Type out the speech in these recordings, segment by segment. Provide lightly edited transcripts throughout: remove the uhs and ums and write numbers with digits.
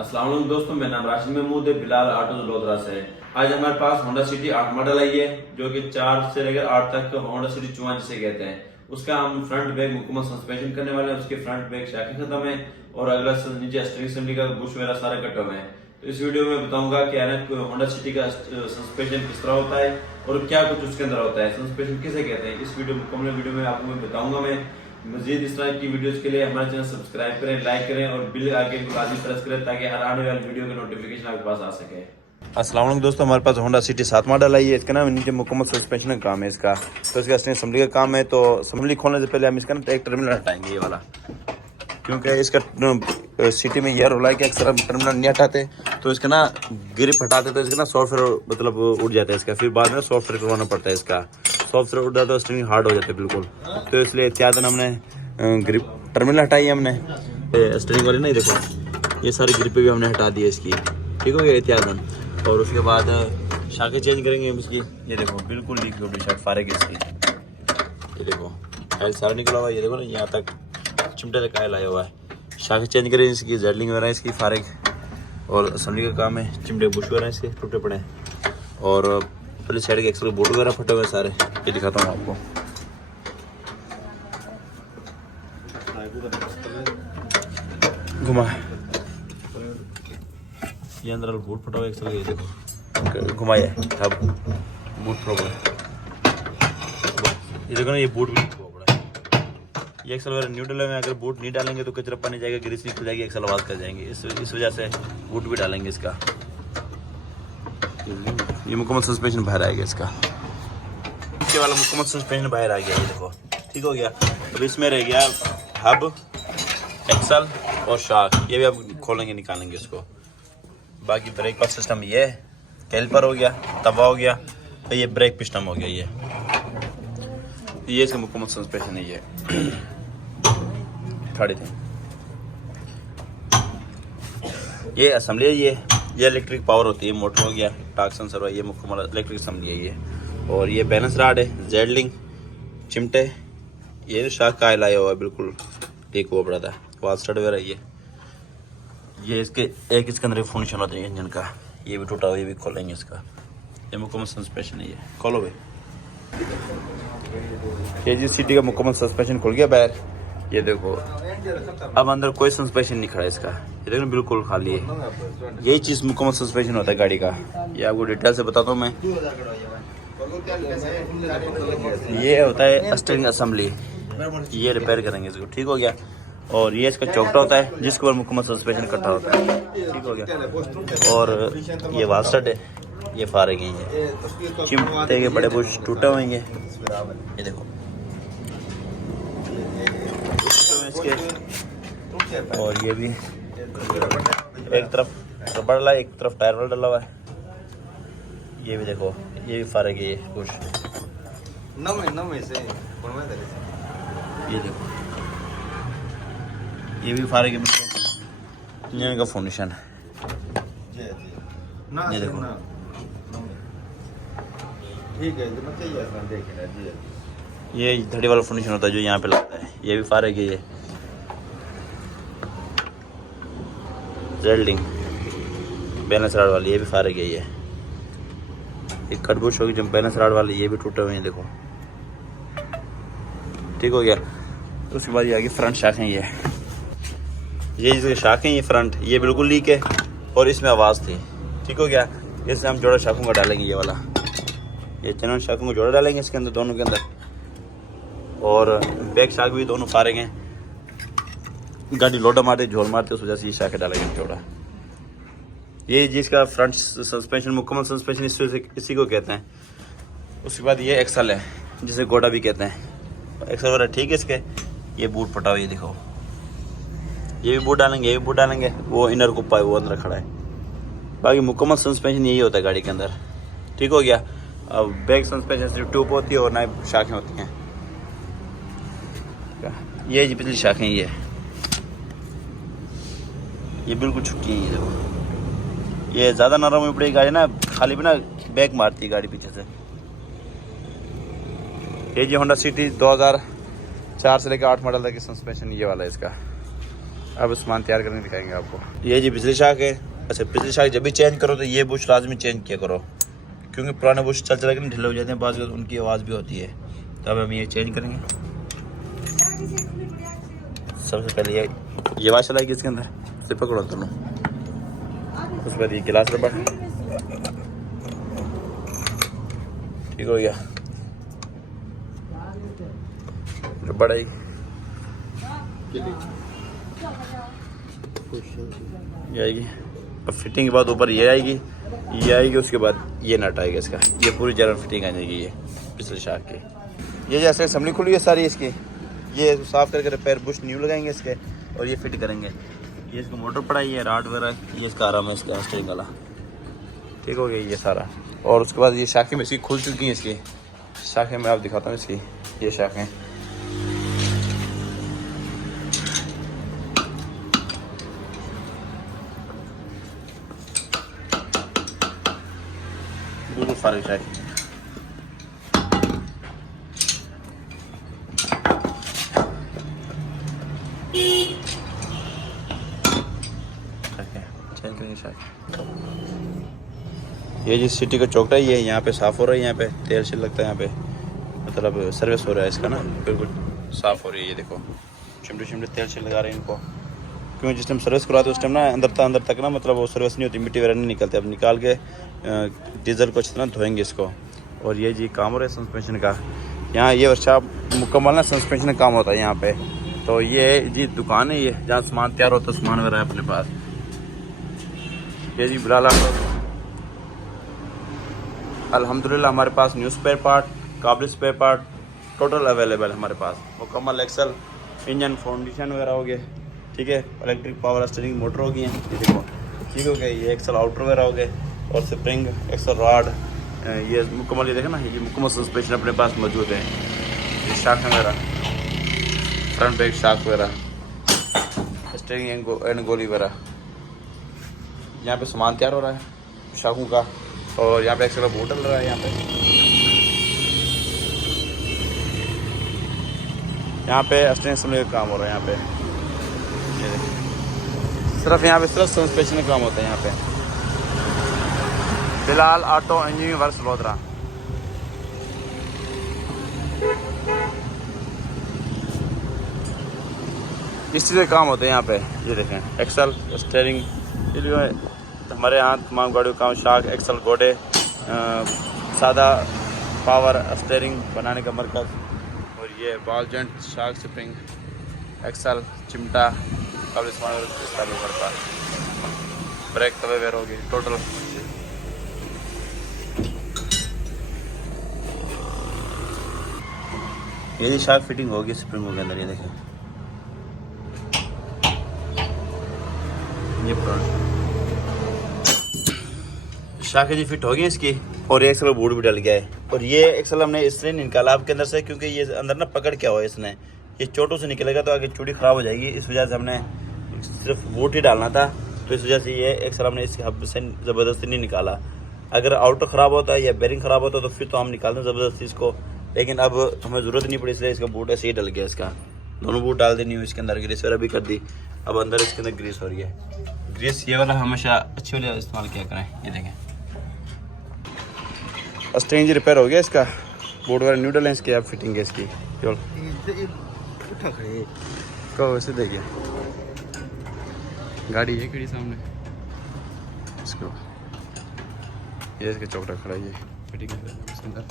अस्सलाम वालेकुम दोस्तों, मेरा नाम राशिद महमूद है, बिलाल ऑटो लोधरा से है। आज हमारे पास होंडा सिटी 8 मॉडल आई है, जो कि 4 से लेकर 8 तक होंडा सिटी चुआन जिसे कहते हैं। उसका हम फ्रंट बैक मुकम्मल सस्पेंशन करने वाले हैं। उसके फ्रंट बैक शाखी खत्म है और अगला नीचे स्टीयरिंग असेंबली का बुश वगैरह सारे कटे हुए हैं। तो इस वीडियो में बताऊंगा कि होंडा सिटी का सस्पेंशन किस तरह होता है और क्या कुछ उसके अंदर होता है, सस्पेंशन किसे कहते हैं। इस वीडियो में आपको मैं बताऊंगा। मैं मजीद इस तरह की वीडियोस के लिए हमारे चैनल सब्सक्राइब करें, लाइक करें और बिल आगे लाजमी प्रेस करें ताकि हर आने वाली वीडियो के नोटिफिकेशन आपके पास आ सके। अस्सलाम वालेकुम दोस्तों, हमारे पास होंडा सिटी 7 मॉडल आई है। इसका ना नीचे मुकम्मल सस्पेंशन का काम है इसका, तो इसका असेंबली का काम है। तो असेंबली खोलने से पहले हम इसका ना एक टर्मिनल हटाएंगे ये वाला, क्योंकि इसका सिटी में यह रोला है कि अक्सर हम टर्मिनल नहीं हटाते, तो इसका ना ग्रिप हटाते तो इसका ना सॉफ्टवेयर मतलब उड़ जाता है इसका, फिर बाद में सॉफ्टवेयर करवाना पड़ता है इसका। सॉफ्टवेयर उड़ जाता है, स्टीयरिंग हार्ड हो जाता है बिल्कुल। तो इसलिए एहतियातन हमने ग्रिप टर्मिनल हटाई है हमने। स्टीयरिंग वाली नहीं, देखो ये सारी ग्रिपें भी हमने हटा दी है इसकी, ठीक हो गया एहतियातन। और उसके बाद शाखें चेंज करेंगे हम इसकी। ये देखो बिल्कुल लीक हो गई शायद फारे की इसकी, ये देखो आयल सारा निकला हुआ है, ये देखो ना यहाँ तक चिमटे तक आयल आया हुआ है। शाखें चेंज करें इसकी, जेडलिंग वगैरह इसकी फारेग और असेंबली का काम है। चिमटे बुश वगैरह इसके टूटे पड़े हैं और पहले साइड के एक्सल बोर्ड वगैरह फटे हुए सारे। ये दिखाता हूँ आपको, घुमा ये अंदर बोर्ड फटा हुआ एक्सल, ये देखो घुमाया अब बूट प्रॉब्लम। ये देखो ना ये बूट भी हुआ है। ये एक्सल वगैरह न्यू डले में, अगर बूट नहीं डालेंगे तो कचरा पानी जाएगा, ग्रीस निकल जाएगी, एक्सल आवाज कर जाएंगे। इस वजह से बूट भी डालेंगे इसका। ये मुकम्मल सस्पेंशन बाहर आएगा इसका, इसके वाला मुकम्मल सस्पेंशन बाहर आ गया, ये देखो ठीक हो गया। अब इसमें रह गया हब, एक्सल और शाख, ये भी अब खोलेंगे निकालेंगे इसको। बाकी ब्रेक का सिस्टम ये कैलिपर हो गया, तवा हो गया, तो ये ब्रेक पिस्टन हो गया। ये इसका मुकम्मल सस्पेंशन है। ये खड़े थे, ये असेंबली है। ये इलेक्ट्रिक पावर होती है, मोटर हो गया, टार्क सेंसर है, ये मुकम्मल इलेक्ट्रिक असेंबली है ये। और ये बैलेंस राड है, जेडलिंग, चिमटे, ये शाख का आयल आया हुआ है बिल्कुल ठीक हुआ पड़ा था, वाल स्टड वगैरह। ये इसके एक इसके अंदर फंक्शन होता है इंजन का, ये भी टूटा हुआ, ये भी खोलेंगे इसका। ये मुकम्मल सस्पेंशन है, ये खोलो भाई। ये जी सिटी का मुकम्मल सस्पेंशन खुल गया बाहर, ये देखो। अब अंदर कोई सस्पेंशन नहीं खड़ा इसका, ये देखो बिल्कुल खाली है। यही चीज़ मुकम्मल सस्पेंशन होता है गाड़ी का। ये आपको डिटेल से बताता हूँ मैं। ये होता है स्टीयरिंग असेंबली, ये रिपेयर करेंगे इसको, ठीक हो गया। और ये इसका चौकटा होता है जिसके ऊपर मुकम्मल सस्पेंशन इकट्ठा होता है, ठीक हो गया। और ये वास्टर्ड है, ये फारेग है, ये चिमटे के बड़े बुश टूटे हुए हैं, ये देखो इसके। और ये भी एक तरफ रबड़ डला, एक तरफ टायर वाला डला हुआ है। ये भी देखो, ये भी फारेग है, ये बुश, ये देखो ये भी फारेग है। इंजन का फाउंडेशन है, ये देखो ये धड़ी वाला फाउंडेशन होता है जो यहाँ पे लगता है, ये भी फारेग है। ये जेल्डिंग बैलेंस राड वाली, ये भी फारेग है। ये एक कटबुश होगी जो बैलेंस राड वाली, ये भी टूटे हुए हैं देखो, ठीक हो गया। उसके बाद ये आगे फ्रंट शाखें, ये जिसके शाखें ये फ्रंट, ये बिल्कुल लीक है और इसमें आवाज़ थी, ठीक हो गया। इससे हम जोड़ा शाखों का डालेंगे, ये वाला, ये चैनल शाखों को जोड़ा डालेंगे इसके अंदर, दोनों के अंदर। और बैक शाख भी दोनों फारेग हैं, गाड़ी लोडा मारते झोल मारते, उस वजह से ये शाखें डालेंगे जोड़ा। ये जिसका फ्रंट सस्पेंशन मुकम्मल सस्पेंशन इसी को कहते हैं। उसके बाद ये एक्सल है जिसे गोडा भी कहते हैं, एक्सल वगैरह ठीक है इसके। ये बूट फटा हुआ, ये दिखाओ, ये भी बूट डालेंगे, ये भी बूट डालेंगे। वो इनर कुप्पा है वो अंदर खड़ा है। बाकी मुकम्मल सस्पेंशन यही होता है गाड़ी के अंदर, ठीक हो गया। अब बैक सस्पेंशन सिर्फ ट्यूब होती है और ना शाखें होती हैं। ये जी पिछली शाखें, ये बिल्कुल छुट्टी है। ये देखो, ये ज़्यादा नरम हुई पड़ी गाड़ी ना, खाली भी ना बैक मारती है गाड़ी पीछे से। ये जी होंडा सिटी 2004 से लेकर 8 मॉडल तक की सस्पेंशन ये वाला है इसका। अब सामान तैयार करके दिखाएंगे आपको। ये जी बिजली शाख है। अच्छा, बिजली शाख जब भी चेंज करो तो ये बुश लाजमी चेंज किया करो, क्योंकि पुराने बुश चल चला के ढीले हो जाते हैं, बाद उनकी आवाज़ भी होती है। तो अब हम ये चेंज करेंगे। सबसे पहले ये आवाज़ चलाएगी इसके अंदर से, पकड़ो दोनों, उस पर ये गिलास रबड़ ठीक हो गया, रबड़ आई ये आएगी। अब फिटिंग के बाद ऊपर ये आएगी, उसके बाद ये नट आएगा इसका, ये पूरी जनरल फिटिंग आ जाएगी ये पिछले शाख की। ये जैसे असम्बली खुली है सारी इसकी, ये साफ़ करके रिपेयर बुश न्यू लगाएंगे इसके और ये फिट करेंगे। ये इसको मोटर पड़ाई है, राड वगैरह, ये इसका आराम है इसका स्टीयरिंग वाला ठीक हो गया ये सारा। और उसके बाद ये शाखें में इसकी खुल चुकी हैं, इसकी शाखें मैं आप दिखाता हूँ इसकी, ये शाखें बिल्कुल फारिग शाख। ये जिस सिटी का चौकटा ही है, यहाँ पे साफ़ हो रहा है, यहाँ पे तेल से लगता है, यहाँ पे मतलब सर्विस हो रहा है इसका ना, बिल्कुल साफ़ हो रही है। ये देखो चिमटे तेल से लगा रहे हैं इनको, क्योंकि जिस टाइम सर्विस कराते उस टाइम ना अंदर तक ना मतलब वो सर्विस नहीं होती, मिट्टी वगैरह नहीं निकलती। अब निकाल के डीजल को अच्छी तरह धोएंगे इसको। और ये जी काम हो रहा है सस्पेंशन का, यहाँ ये वर्कशॉप मुकम्मल ना सस्पेंशन का काम होता है यहाँ पे। तो ये जी दुकान है, ये जहाँ सामान तैयार होता है, सामान वगैरह है अपने पास। ये जी बिलाल अल्हम्दुलिल्लाह हमारे पास न्यू स्पेयर पार्ट, काबिल स्पेयर पार्ट टोटल अवेलेबल है हमारे पास। मुकम्मल एक्सल इंजन फाउंडेशन वगैरह हो गए ठीक है, इलेक्ट्रिक पावर स्टीयरिंग मोटर हो गई है, ये देखो ठीक हो गया। ये एक्सल आउटर वगैरह हो गए और स्प्रिंग एक्सल रॉड, ये मुकम्मल ये देखें ना, ये मुकम्मल सस्पेंशन अपने पास मौजूद है। ये शाख वगैरह, फ्रंट बैक शाख वगैरह, स्टीयरिंग एंड गोली वगैरह। यहाँ पे सामान तैयार हो रहा है शाखों का, और यहाँ पे एक्स्ट्रा बोर्ड डल रहा है। यहाँ पे अस्टेंशन का काम हो रहा है। यहाँ पे ये देखिए, सिर्फ सस्पेंशन का काम होता है यहाँ पे। Bilal auto engineering works Lodhra. इस चीज़ का काम होता है यहाँ पे। ये देखें एक्सल स्टीयरिंग, ये जो है हमारे यहाँ तमाम गाड़ियों का काम, शाख एक्सल गोडे, सादा पावर स्टीयरिंग बनाने का मरकज़, और ये बॉल जॉइंट शाख स्प्रिंग एक्सल चिमटा काबिल सामान करता, ब्रेक तवे वेर होगी टोटल। ये शाख फिटिंग होगी स्प्रिंगों के अंदर, ये देखें ये शाखें जी फिट हो गई इसकी, और ये एक्सल बोर्ड भी डल गया है। और ये एक्सल हमने इसलिए निकाला आपके अंदर से, क्योंकि ये अंदर ना पकड़ क्या हुआ है इसने, ये चोटों से निकलेगा तो आगे चूड़ी ख़राब हो जाएगी, इस वजह से हमने सिर्फ बोर्ड ही डालना था। तो इस वजह से ये एक्सल हमने इसके हब से ज़बरदस्ती नहीं निकाला। अगर आउटर ख़राब होता है या बेरिंग ख़राब होता है तो फिर तो हम निकाल दें ज़बरदस्ती इसको, लेकिन अब हमें ज़रूरत नहीं पड़ी, इसलिए इसका बोर्ड ऐसे ही डल गया। इसका दोनों बोर्ड डाल देनी हुई, इसके अंदर ग्रीस वगैरह भी कर दी। अब अंदर इसके अंदर ग्रीस हो रही है। ग्रीस ये वाला हमेशा अच्छी वाली इस्तेमाल किया करें। ये देखें स्टेंज रिपेयर हो गया इसका, बोर्ड वगैरह न्यू डलें इसके, अब फिटिंग है इसकी कहो वैसे देखिए गाड़ी है खड़ी सामने इसको, ये इसके चौकटा खड़ा है, ये फिटिंग है इसके अंदर।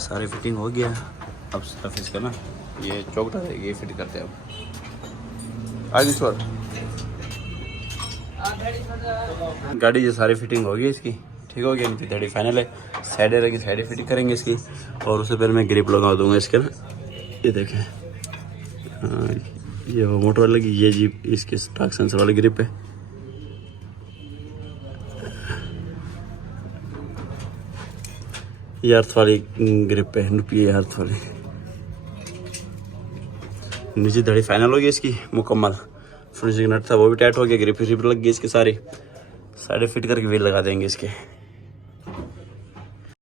सारी फिटिंग हो गया, अब सिर्फ इसका ना ये चौकटा है, ये फिट करते हैं अब आगे छोड़। गाड़ी ये सारी फिटिंग हो गई इसकी, ठीक हो गया, नीचे धड़ी फाइनल है। साइडें रहेगी, साइडें फिटिंग करेंगे इसकी, और उससे पहले मैं ग्रिप लगा दूंगा इसके ना। ये देखें ये वो मोटर वाली लगी, ये जी इसके स्टॉक सेंसर वाली ग्रिप है। ये अर्थ वाली ग्रिप है, नुपी है अर्थ वाली। नीचे धड़ी फाइनल हो गई इसकी मुकम्मल। फिनिशिंग नट था वो भी टाइट हो गया, ग्रिप लग गई इसकी सारी। साइड फिट करके व्हील लगा देंगे इसके।